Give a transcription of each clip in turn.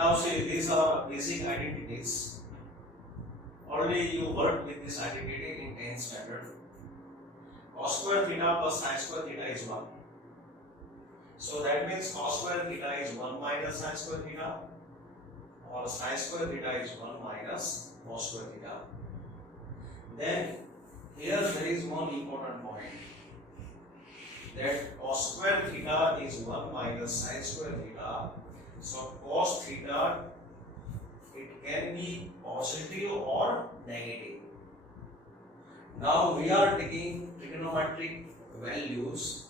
Now see, these are basic identities. Already you worked with this identity in 10th standard. Cos square theta plus sin square theta is 1. So that means cos square theta is 1 minus sin square theta, or sin square theta is 1 minus cos square theta. Then here there is one important point, that cos square theta is 1 minus sin square theta. So cos theta, it can be positive or negative. Now we are taking trigonometric values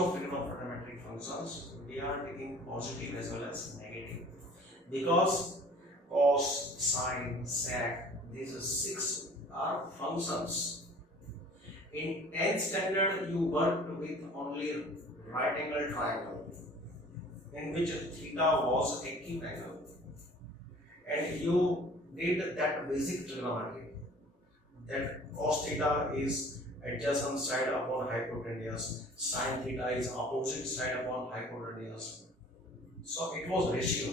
of trigonometric functions. We are taking positive as well as negative, because cos, sin, sec, these 6 are functions. In 10th standard you worked with only right angle triangle, in which theta was acute angle, and you did that basic trigonometry, that cos theta is adjacent side upon hypotenuse, sin theta is opposite side upon hypotenuse. So it was ratio.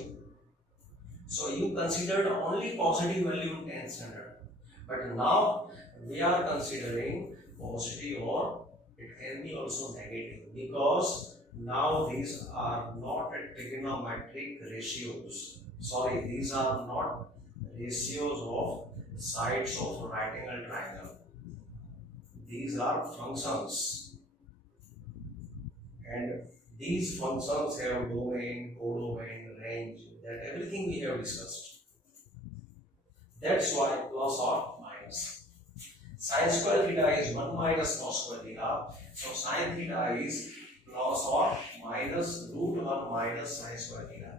So you considered only positive value in 10th standard, but now we are considering positive, or it can be also negative, because now these are not trigonometric ratios. Sorry, these are not ratios of sides of right angle triangle. These are functions, and these functions have domain, codomain, range, that everything we have discussed. That's why plus or minus. Sin square theta is 1 minus cos square theta. So sin theta is plus or minus root 1 minus sin square theta.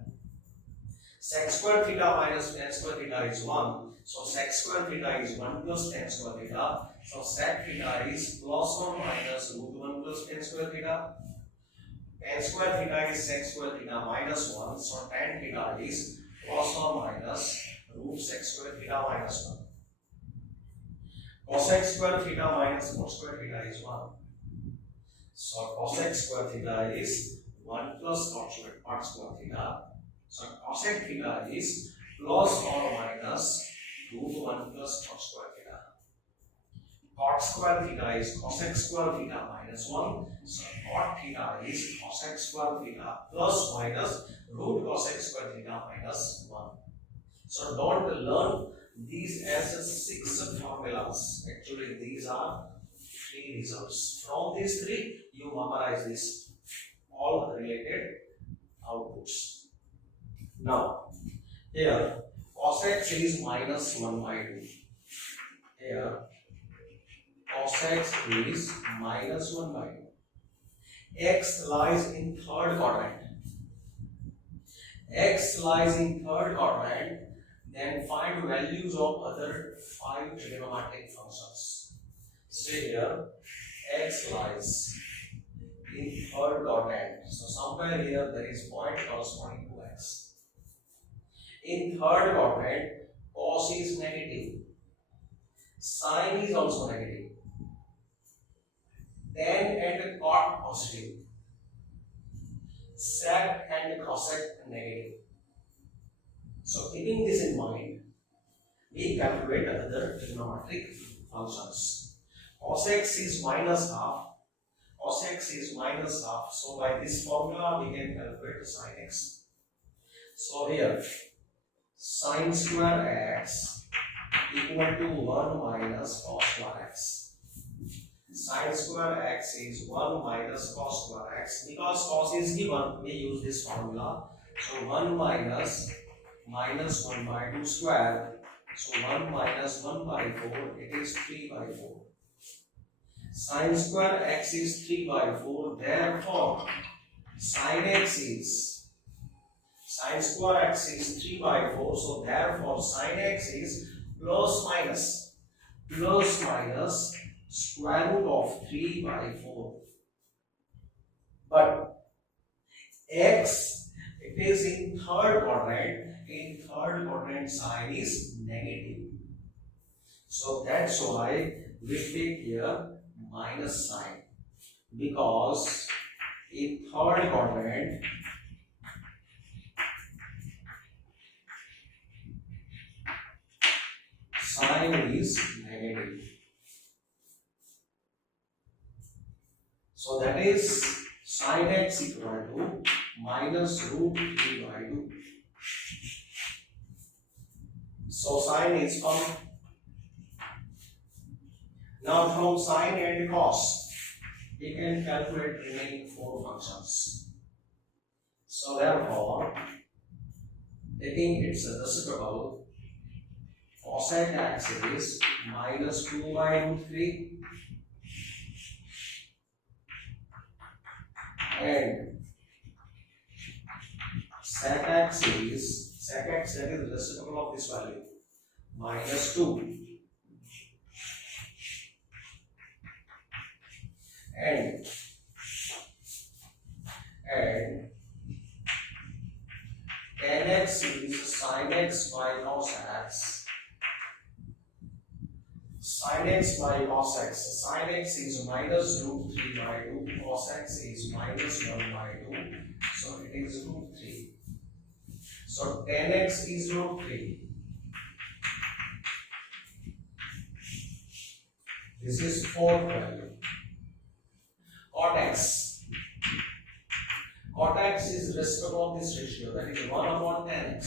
Sec square theta minus tan square theta is 1. So sec square theta is 1 plus tan square theta. So sec theta is plus or minus root 1 plus tan square theta. Tan square theta is sec square theta minus 1. So tan theta is plus or minus root sec square theta minus 1. Cosec square theta minus cos square theta is 1. So cosec square theta is 1 plus cot square theta. So cosec theta is plus or minus root 1 plus cot square theta. Cot square theta is cosec square theta minus 1. So cot theta is cosec square theta plus minus root cosec square theta minus 1. So don't learn these as 6 formulas. Actually these are 3 results. From these 3 you memorize this, all related outputs. Now here cos x is minus 1 by 2. Here cos x is minus 1 by 2. X lies in third quadrant. X lies in third quadrant. Then find values of other 5 trigonometric functions. See here, x lies in third quadrant. So somewhere here there is point corresponding to x. In third quadrant, cos is negative, sin is also negative, tan and cot positive, sec and cosec negative. So keeping this in mind, we calculate other trigonometric functions. Cos x is minus half. Cos x is minus half. So by this formula we can calculate sin x. So here sin square x equal to 1 minus cos square x. Sin square x is 1 minus cos square x. Because cos is given, we use this formula. So 1 minus 1 by 2 square. So 1 minus 1 by 4, it is 3 by 4. Sin square x is 3 by 4. Therefore, sin square x is 3 by 4. So therefore, sin x is plus minus square root of 3 by 4. But x, it is in third quadrant. In third quadrant, sin is negative. So that's why we take here minus sign, because in third quadrant Sine is negative. So that is sine x equal to minus root 3 by 2. So sine is found. Now from sine and cos, we can calculate remaining 4 functions. So therefore, taking its reciprocal, cosec x is minus 2 by root 3 and sec x that is reciprocal of this value minus 2 and tan x is sin x by cos x. Sin x by cos x. Sin x is minus root 3 by 2. Cos x is minus 1 by 2. So it is root 3. So tan x is root 3. This is fourth value. Cot x. Cot x is reciprocal of this ratio, that is 1 upon tan x.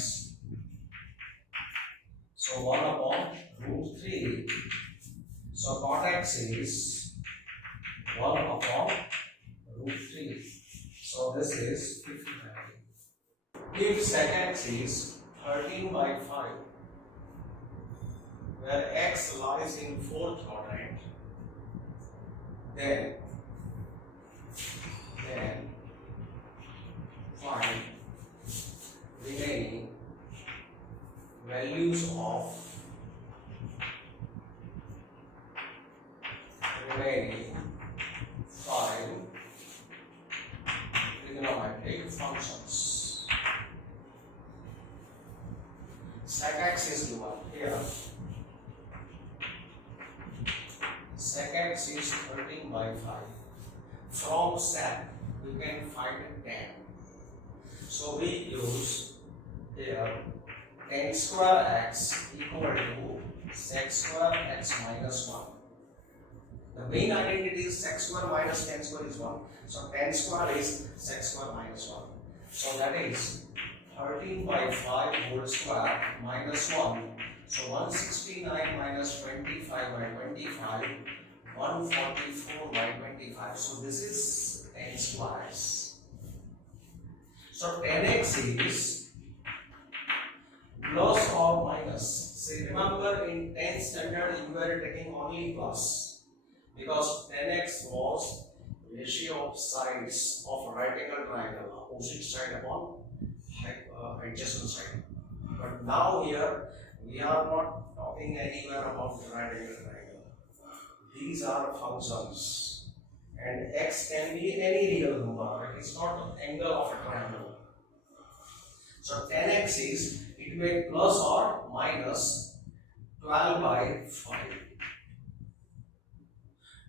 So 1 upon root 3. So cot x is 1 upon root 3. So this is 55. If sec x is 13 by 5, where x lies in fourth quadrant, then find remaining values of remaining 5 trigonometric functions. Sec x is given here. Sec x is 13 by 5. From sec we can find tan. So we use here tan square x equal to sec square x minus 1. The main identity is sec square minus tan square is 1. So tan square is sec square minus 1. So that is 13 by 5 whole square minus 1. So 169 minus 25 by 25, 144 by 25. So this is tan squares. So tan x is plus or minus. See, remember in 10th standard you were taking only plus, because tan x was ratio of sides of right angle triangle, opposite side upon adjacent side. But now here we are not talking anywhere about the right angle triangle. These are functions, and x can be any real number. It is not an angle of a triangle. So tan x is, it may plus or minus 12 by 5.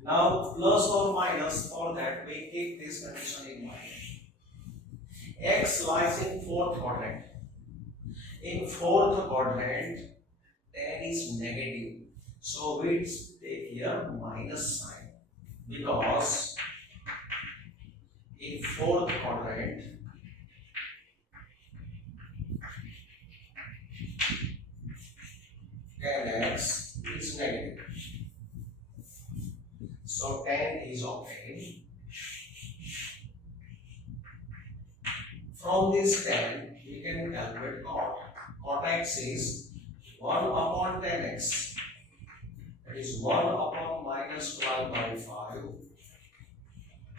Now plus or minus, for that we keep this condition in mind. X lies in fourth quadrant. In fourth quadrant, tan is negative. So we take here minus sign, because in fourth quadrant tan x is negative. So tan is obtained. From this tan, we can calculate cot. Cot x is 1 upon tan x. That is 1 upon minus 12 by 5.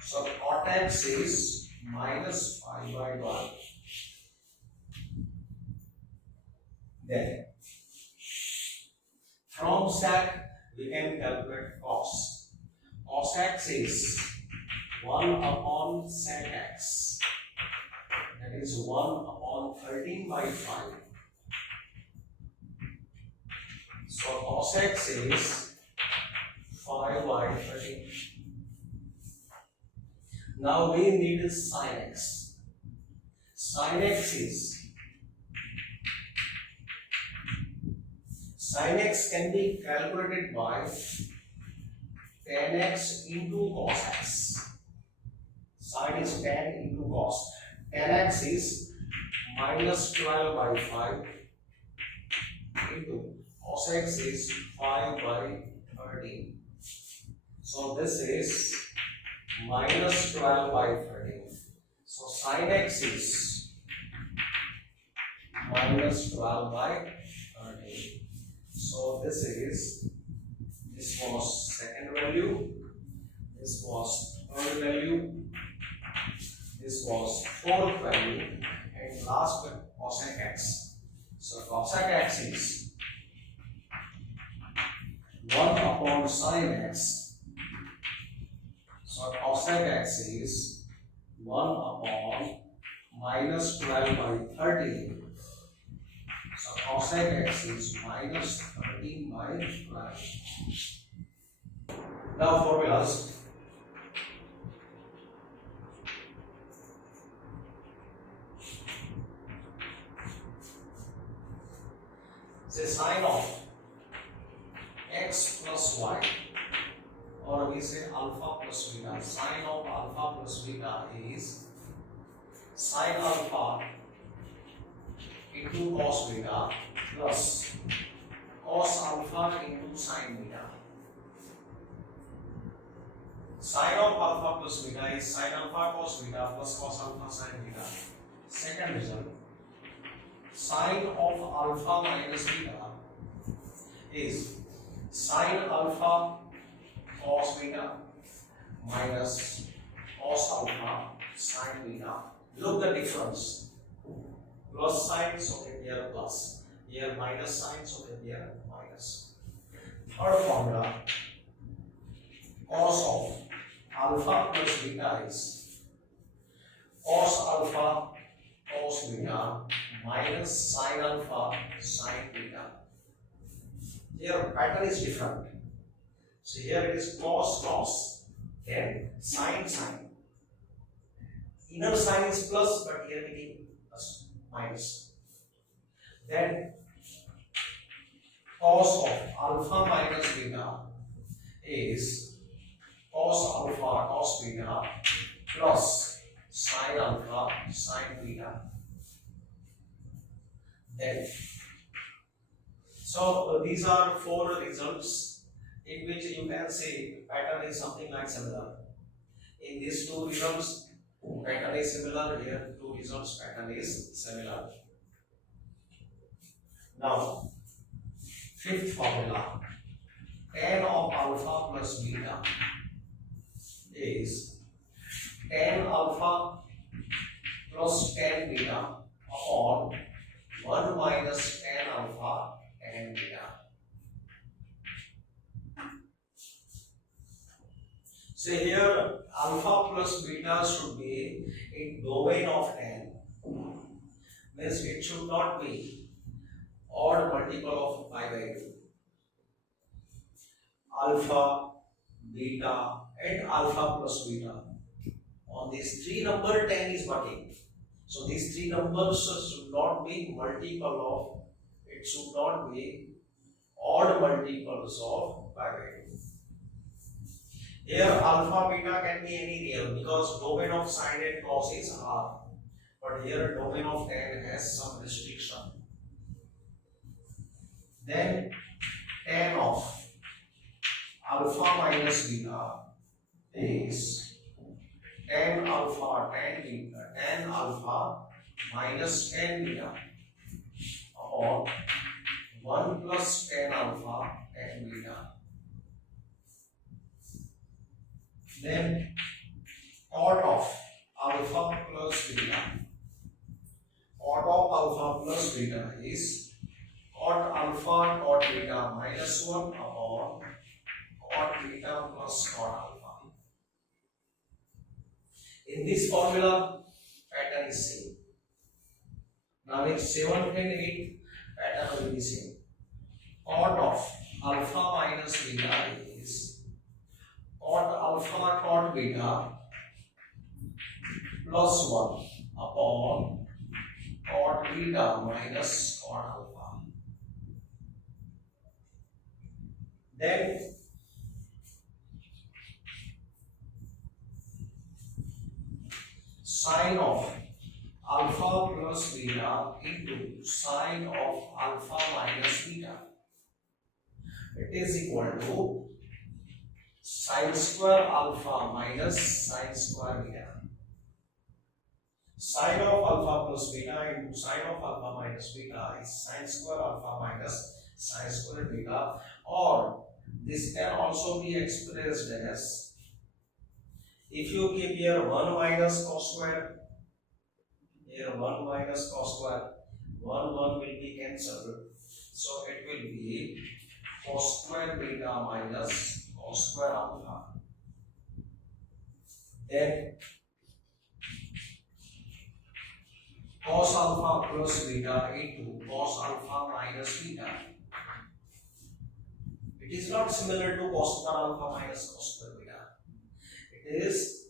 So cot x is minus 5 by 12. Then from sec we can calculate cos. Cos x is 1 upon sec x. That is 1 upon 13 by 5. So cos x is 5 by 13. Now we need sin x. Sin x Sin x can be calculated by tan x into cos x. Sin is tan into cos. Tan x is minus 12 by 5 into cos x is 5 by 13. So this is minus 12 by 13. So sin x is minus 12 by 13. So this was second value, this was third value, this was fourth value, and last one cosec x. So cosec x is 1 upon sin x. So cosec x is 1 upon minus 12 by 13. So cosec x is minus 13 by 12. Now formulas. Say sine of x plus y, or we say alpha plus beta. Sine of alpha plus beta is sine alpha into cos beta plus cos alpha into sine beta. Sine of alpha plus beta is sine alpha cos beta plus cos alpha sine beta. Second result, sine of alpha minus beta is sine alpha cos beta minus cos alpha sine beta. Look the difference. Plus sign, so here plus. Here minus sign, so here minus. Third formula, cos of alpha plus beta is cos alpha cos beta minus sin alpha sin beta. Here pattern is different. So here it is cos cos, then sin sin. Inner sign is plus, but here it is plus minus. Then cos of alpha minus beta is cos alpha cos beta plus sin alpha sin beta. Then so these are four results in which you can say pattern is something like similar. In these two results pattern is similar, here two results pattern is similar. Now fifth formula, tan of alpha plus beta is tan alpha plus tan beta upon 1 minus tan alpha tan beta. So here alpha plus beta should be in domain of tan, means it should not be odd multiple of pi by 2. Alpha, beta and alpha plus beta. On these three number 10 is working. So these three numbers should not be multiple of, it should not be odd multiples of pi by 2. Here alpha beta can be any real because domain of sine and cos is R. But here domain of tan has some restriction. Then tan of alpha minus beta is tan alpha tan beta tan alpha minus tan beta upon 1 plus tan alpha tan beta. Then cot of alpha plus beta. Cot of alpha plus beta is cot alpha cot beta minus 1 upon cot beta plus cot alpha. In this formula, pattern is same. Now in 7th and 8th, pattern will be same. Cot of alpha minus beta is cot alpha cot beta plus 1 upon cot beta minus cot alpha. Then sine of alpha plus beta into sine of alpha minus beta. It is equal to sine square alpha minus sine square beta. Sine of alpha plus beta into sine of alpha minus beta is sine square alpha minus sine square beta, or this can also be expressed as, if you keep here 1 minus cos square, here 1 minus cos square, 1 will be cancelled, so it will be cos square beta minus cos square alpha. Then cos alpha plus beta into cos alpha minus beta. It is not similar to cos square alpha minus cos square beta. It is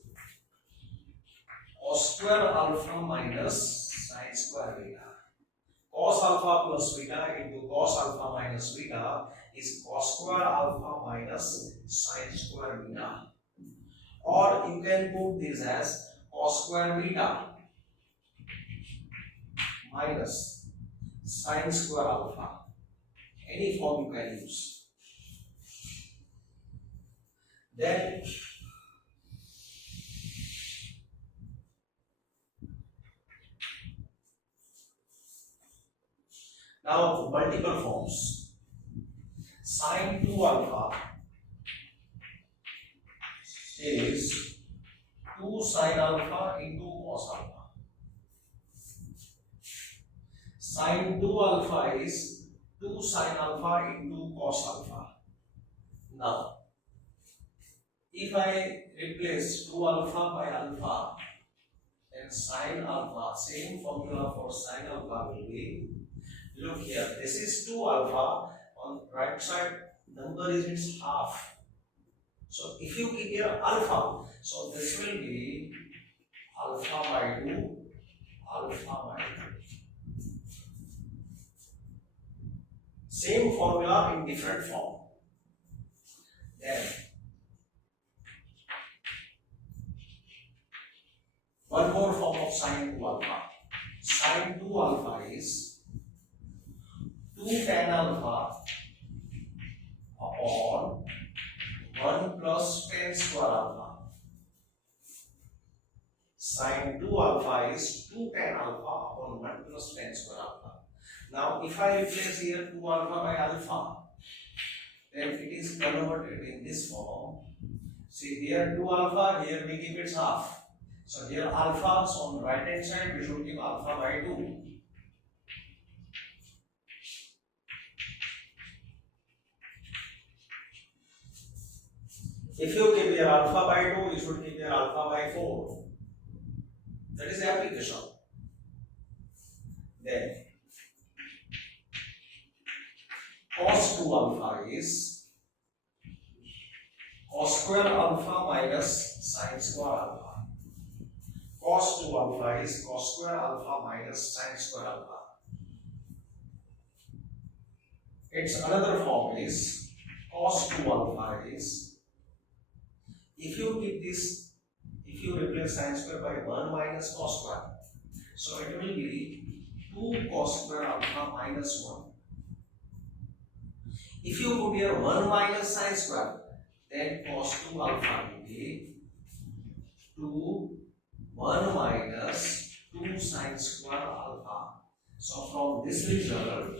cos square alpha minus sine square beta. Cos alpha plus beta into cos alpha minus beta is cos square alpha minus sine square beta. Or you can put this as cos square beta minus sine square alpha. Any form you can use. Then now multiple forms. Sine 2 alpha is 2 sine alpha into cos alpha. Sine 2 alpha is 2 sine alpha into cos alpha. Now, if I replace 2 alpha by alpha, then sine alpha, same formula for sine alpha will be, look here, this is 2 alpha, on right side number is its half. So if you keep here alpha, so this will be alpha by 2, alpha by 2. Same formula in different form. Then one more form of sine 2 alpha. Sine 2 alpha is 2 tan alpha upon 1 plus tan square alpha. Sine 2 alpha is 2 tan alpha upon 1 plus tan square alpha. Now, if I replace here 2 alpha by alpha, then it is converted in this form. See here 2 alpha, here we give its half. So here alpha, so on right hand side we should give alpha by 2. If you give here alpha by 2, you should give here alpha by 4. That is the application. Then cos 2 alpha is cos square alpha minus sine square alpha. Cos 2 alpha is cos square alpha minus sine square alpha. Its another form is cos 2 alpha is, if you keep this, if you replace sine square by 1 minus cos square, so it will be 2 cos square alpha minus 1. If you put here 1 minus sine square, then cos 2 alpha will be 2 1 minus 2 sine square alpha. So from this result,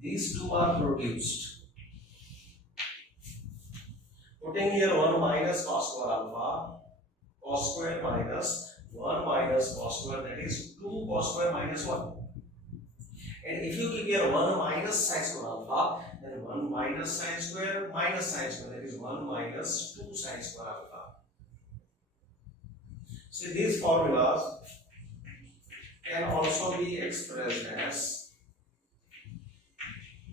these two are produced. Putting here 1 minus cos square alpha, cos square minus 1 minus cos square, that is 2 cos square minus 1. And if you keep here 1 minus sine square alpha, then 1 minus sine square minus sine square, that is 1 minus 2 sine square alpha. So these formulas can also be expressed as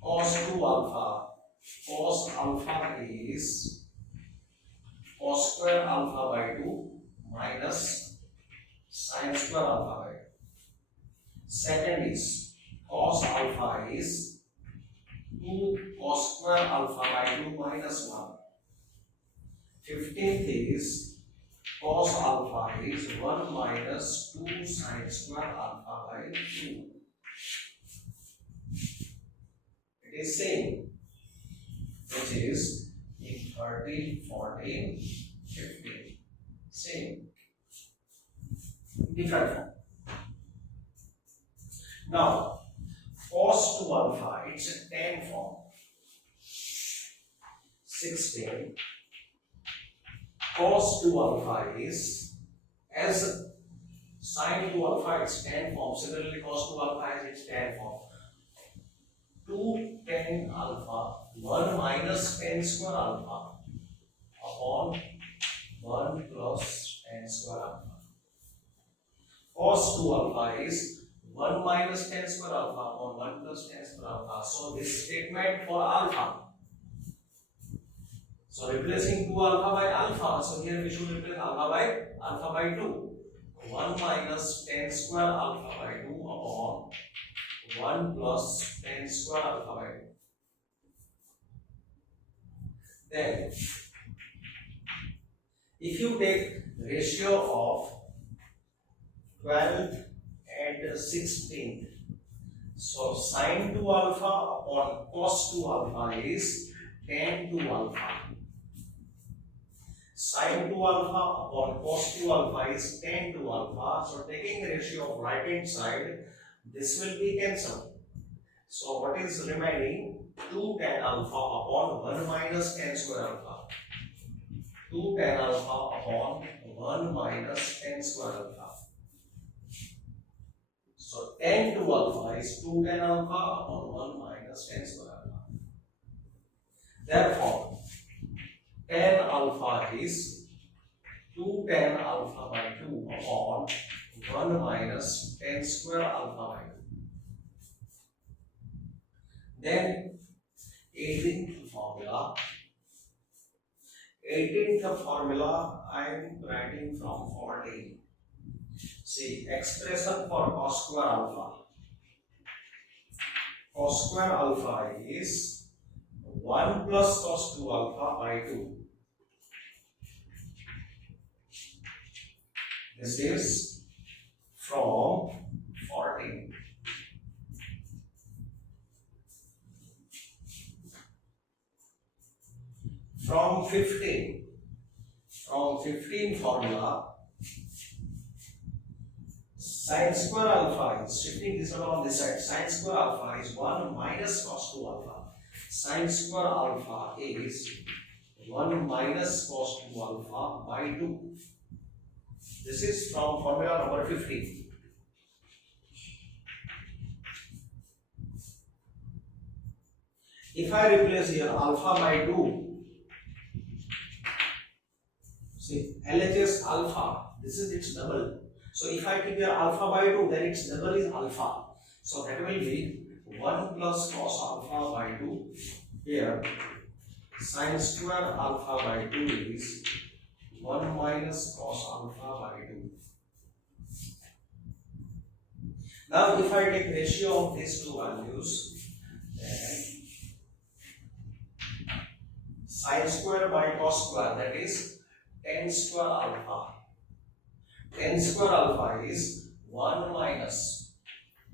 cos 2 alpha. Cos alpha is cos square alpha by 2 minus sine square alpha by 2. Second is cos alpha is 2 cos square alpha by 2 minus 1. 15th is cos alpha is 1 minus 2 sin square alpha by 2. It is same, which is in 13, 14, 15. Same. Different form. Now, cos 2 alpha, it's a tan form. 16. Cos 2 alpha is as sin 2 alpha, it's tan form. Similarly, cos 2 alpha is its tan form. 2 tan alpha 1 minus tan square alpha upon 1 plus tan square alpha. Cos 2 alpha is 1 minus tan square alpha upon 1 plus tan square alpha. So this statement for alpha. So replacing 2 alpha by alpha. So here we should replace alpha by 2. 1 minus tan square alpha by 2 upon 1 plus tan square alpha by 2. Then, if you take ratio of 12th and 16th, so sin 2 alpha upon cos 2 alpha is tan 2 alpha. Sin 2 alpha upon cos 2 alpha is tan 2 alpha. So taking the ratio of right hand side, this will be cancelled. So what is remaining? 2 tan alpha upon 1 minus tan square alpha. 2 tan alpha upon 1 minus tan square alpha. So tan 2 alpha is 2 tan alpha upon 1 minus tan square alpha. Therefore, tan alpha is 2 tan alpha by 2 upon 1 minus tan square alpha by 2. Then 18th formula. 18th formula I am writing from 14. See, expression for cos square alpha. Cos square alpha is 1 plus cos 2 alpha by 2. This is from 14. From 15. From 15 formula, sin square alpha is shifting this on this side. Sin square alpha is 1 minus cos 2 alpha. Sin square alpha is 1 minus cos 2 alpha by 2. This is from formula number 15. If I replace here alpha by 2, see, LHS alpha, this is its double. So if I keep here alpha by 2, then its double is alpha. So that will be 1 plus cos alpha by 2. Here, sin square alpha by 2 is 1 minus cos alpha by 2. Now if I take ratio of these two values, then sin square by cos square, that is tan square alpha. Tan square alpha is 1 minus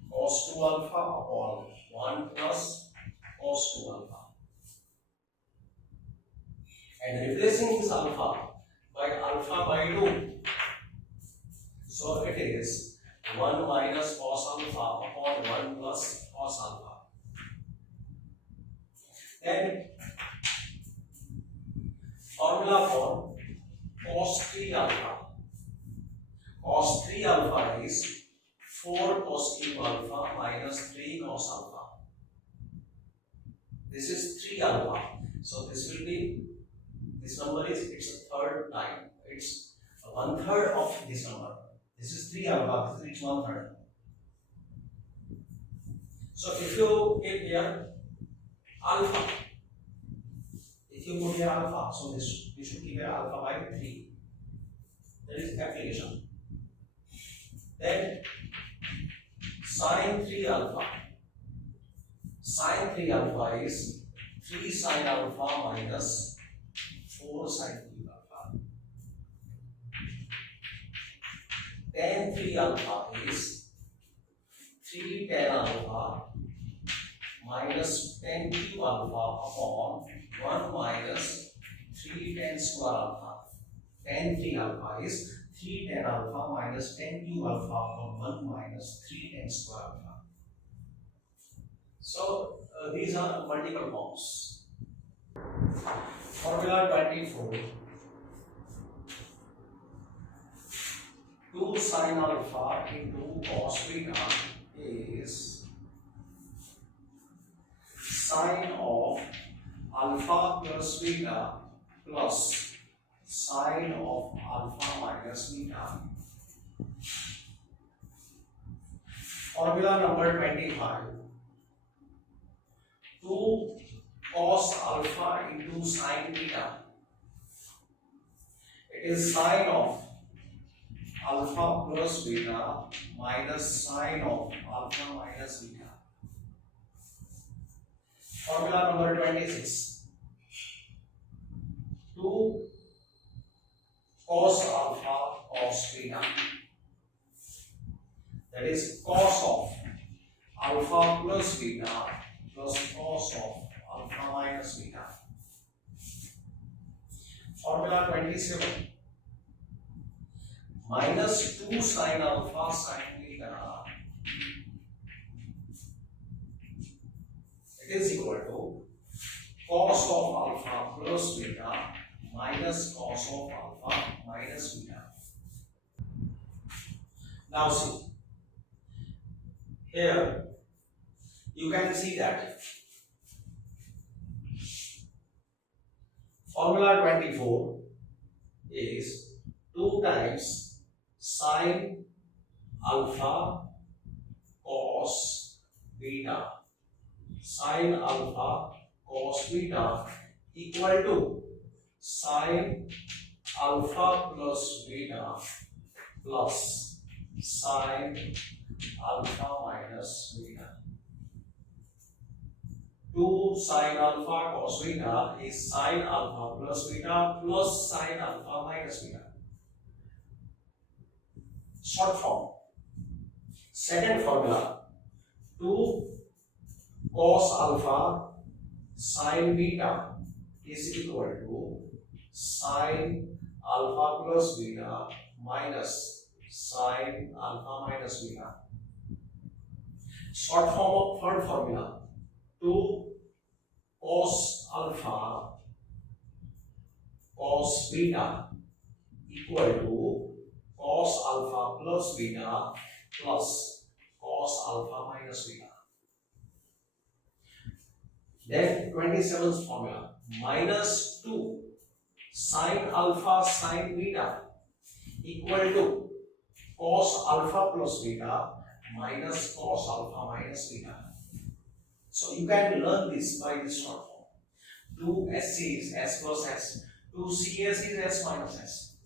cos 2 alpha upon 1 plus cos 2 alpha. And replacing this alpha by 2. So it is 1 minus cos alpha upon 1 plus cos alpha. Then formula for cos 3 alpha. Cos 3 alpha is 4 cos cube alpha minus 3 cos alpha. This is 3 alpha. So this will be, this number is its third time. It's 1/3 of this number. This is 3 alpha. This is its 1/3. So if you keep here alpha, if you put here alpha, so this you should keep here alpha by 3. That is application. Then sin 3 alpha. Sin 3 alpha is 3 sin alpha minus 4 sin 3 alpha. Tan 3 alpha is 3 tan alpha minus tan cube alpha upon 1 minus 3 tan square alpha. Tan 3 alpha is 3 tan alpha minus tan cube alpha upon 1 minus 3 tan square alpha. So these are multiple forms. Formula 24. 2 sin alpha into cos beta is sin of alpha plus beta plus sin of alpha minus beta. Formula number 25. 2 cos alpha into sin beta. It is sin of alpha plus beta minus sin of alpha minus beta. Formula number 26. 2 cos alpha cos beta. That is cos of alpha plus beta plus cos of alpha minus beta. Formula 27. Minus 2 sin alpha sin beta. It is equal to cos of alpha plus beta minus cos of alpha minus beta. Now see, here you can see that formula 24 is 2 times sin alpha cos beta. Sin alpha cos beta equal to sin alpha plus beta plus sin alpha minus beta. 2 sin alpha cos beta is sin alpha plus beta plus sin alpha minus beta. Short form. Second formula, 2 cos alpha sin beta is equal to sin alpha plus beta minus sin alpha minus beta. Short form of third formula, 2 cos alpha cos beta equal to cos alpha plus beta plus cos alpha minus beta. Then 27th formula, minus 2 sin alpha sin beta equal to cos alpha plus beta minus cos alpha minus beta. So you can learn this by this short form. 2SC is S plus S, 2CS is S minus S,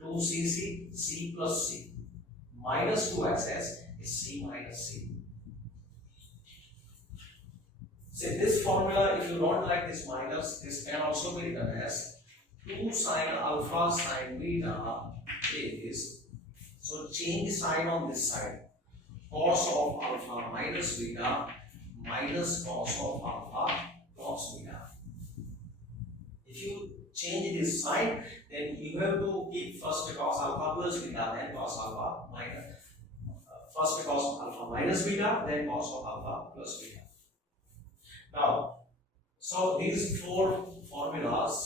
2CC C plus C, minus 2SS is C minus C. So this formula, if you don't like this minus, this can also be written as 2 sin alpha sin beta is, so change sign on this side, cos of alpha minus beta minus cos of alpha cos beta. If you change this sign, then you have to keep first cos alpha plus beta, then cos alpha minus, first cos alpha minus beta, then cos of alpha plus beta. Now, so these 4 formulas,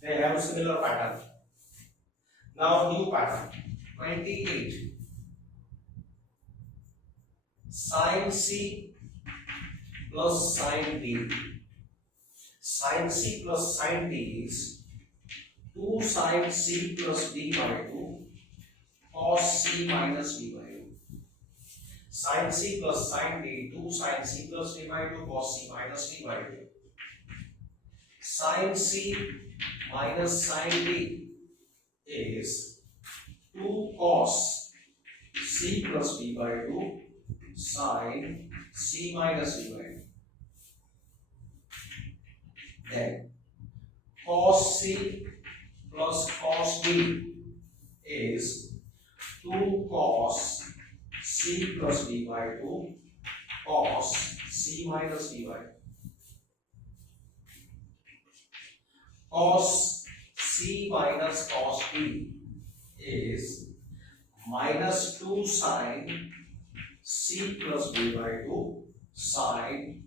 they have similar pattern. Now new pattern, 28. Sin C plus sin D. Sin C plus sin D is 2 sin C plus D by 2 cos C minus D by 2. Sin C plus sin D, 2 sin C plus D by 2 cos C minus D by 2. Sin C minus sin D is 2 cos C plus D by 2 sin C minus D by 2. Then cos C plus cos D is 2 cos C plus D by 2 cos C minus D by 2. Cos C minus cos D is minus 2 sin C plus D by 2 sin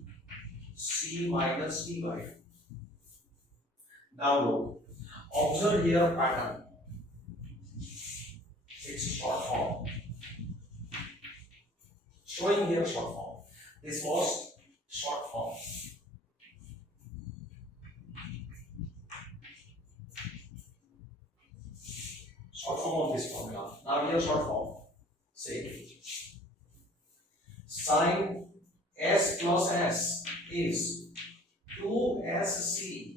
C minus D by 2. Now look, observe here pattern. It's short form. Showing here short form. This was short form. Short form of this formula. Now here short form. Say sin S plus S is 2SC.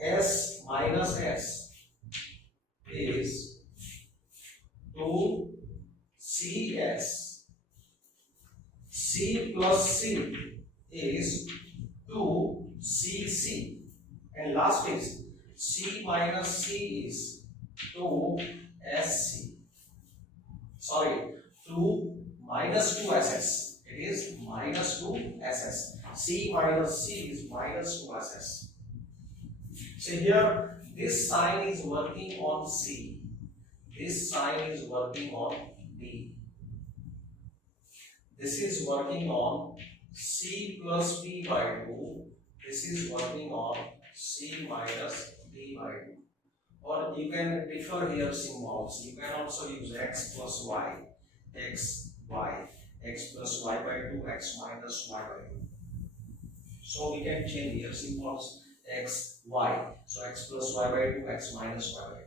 S minus S is 2CS. C plus C is 2CC. And last is C minus C is 2SC. Sorry, 2 minus 2SS. It is minus 2SS. C minus C is minus 2SS. So here, this sign is working on C. This sign is working on D. This is working on C plus D by 2. This is working on C minus D by 2. Or you can differ here symbols. You can also use x plus y, x, y, x plus y by 2, x minus y by 2. So we can change here symbols x, y. So x plus y by 2, x minus y by 2.